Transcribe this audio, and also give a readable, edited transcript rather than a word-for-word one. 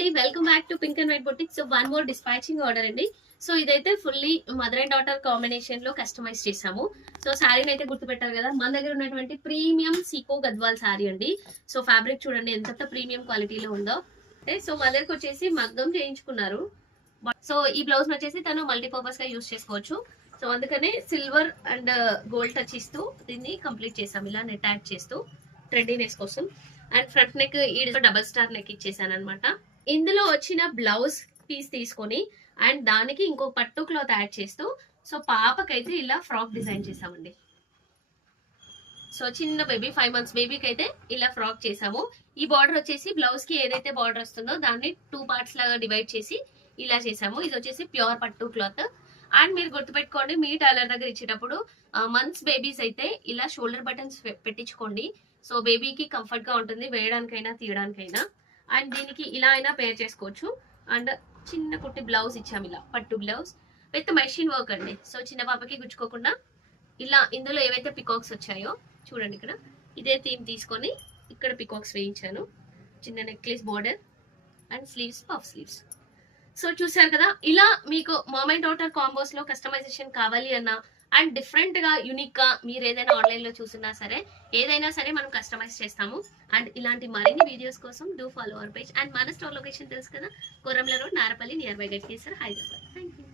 అండి, welcome back to pink and white boutique. So one more dispatching order అండి. So ఇదైతే fully mother and daughter combination లో customise చేసాము. So శారీని అయితే గుర్తుపెట్టారు కదా, మన దగ్గర ఉన్నటువంటి ప్రీమియం సీకో గద్వాల్ శారీ అండి. సో ఫ్యాబ్రిక్ చూడండి ఎంత ప్రీమియం క్వాలిటీలో ఉందో. సో మదర్కి వచ్చేసి మగ్గం చేయించుకున్నారు. సో ఈ బ్లౌజ్ వచ్చేసి తను మల్టీపర్పస్ గా యూస్ చేసుకోవచ్చు. సో అందుకనే సిల్వర్ అండ్ గోల్డ్ టచ్ ఇస్తూ దీన్ని కంప్లీట్ చేసాం, ఇలా నెట్ యాడ్ చేస్తూ ట్రెండీనెస్ కోసం. అండ్ ఫ్రంట్ నెక్ ఈ డబల్ స్టార్ నెక్ ఇచ్చేసాను అనమాట. ఇందులో వచ్చిన బ్లౌజ్ పీస్ తీసుకొని అండ్ దానికి ఇంకో పట్టు క్లాత్ యాడ్ చేస్తూ సో పాపకైతే ఇలా ఫ్రాక్ డిజైన్ చేసామండి. సో చిన్న బేబీ 5 months బేబీకి అయితే ఇలా ఫ్రాక్ చేసాము. ఈ బార్డర్ వచ్చేసి బ్లౌజ్ కి ఏదైతే బార్డర్ వస్తుందో దాన్ని 2 parts లాగా డివైడ్ చేసి ఇలా చేసాము. ఇది వచ్చేసి ప్యూర్ పట్టు క్లాత్. అండ్ మీరు గుర్తుపెట్టుకోండి, మీ టైలర్ దగ్గర ఇచ్చేటప్పుడు మంత్స్ బేబీస్ అయితే ఇలా షోల్డర్ బటన్స్ పెట్టించుకోండి. సో బేబీకి కంఫర్ట్ గా ఉంటుంది వేయడానికైనా తీయడానికైనా. అండ్ దీనికి ఇలా అయినా పేర్ చేసుకోవచ్చు. అండ్ చిన్న కుట్టి బ్లౌజ్ ఇచ్చాము, ఇలా పట్టు బ్లౌజ్ విత్ మెషిన్ వర్క్ అండి. సో చిన్న పాపకి గుచ్చుకోకుండా ఇలా ఇందులో ఏవైతే పికాక్స్ వచ్చాయో చూడండి, ఇక్కడ ఇదే థీమ్ తీసుకొని ఇక్కడ పికాక్స్ వేయించాను. చిన్న necklace border and sleeves puff sleeves. So చూసారు కదా, ఇలా మీకు మామ్ అండ్ డాటర్ కాంబోస్ లో కస్టమైజేషన్ కావాలి అన్నా అండ్ డిఫరెంట్ గా యూనిక్ గా మీరు ఏదైనా ఆన్లైన్ లో చూసినా సరే ఏదైనా సరే మనం కస్టమైజ్ చేస్తాము. అండ్ ఇలాంటి మరిన్ని వీడియోస్ కోసం do follow our page. And మన స్టోర్ లొకేషన్ తెలుసు కదా, కొరంల road, Narapally, near by Ghatkesar, Hyderabad. Thank you.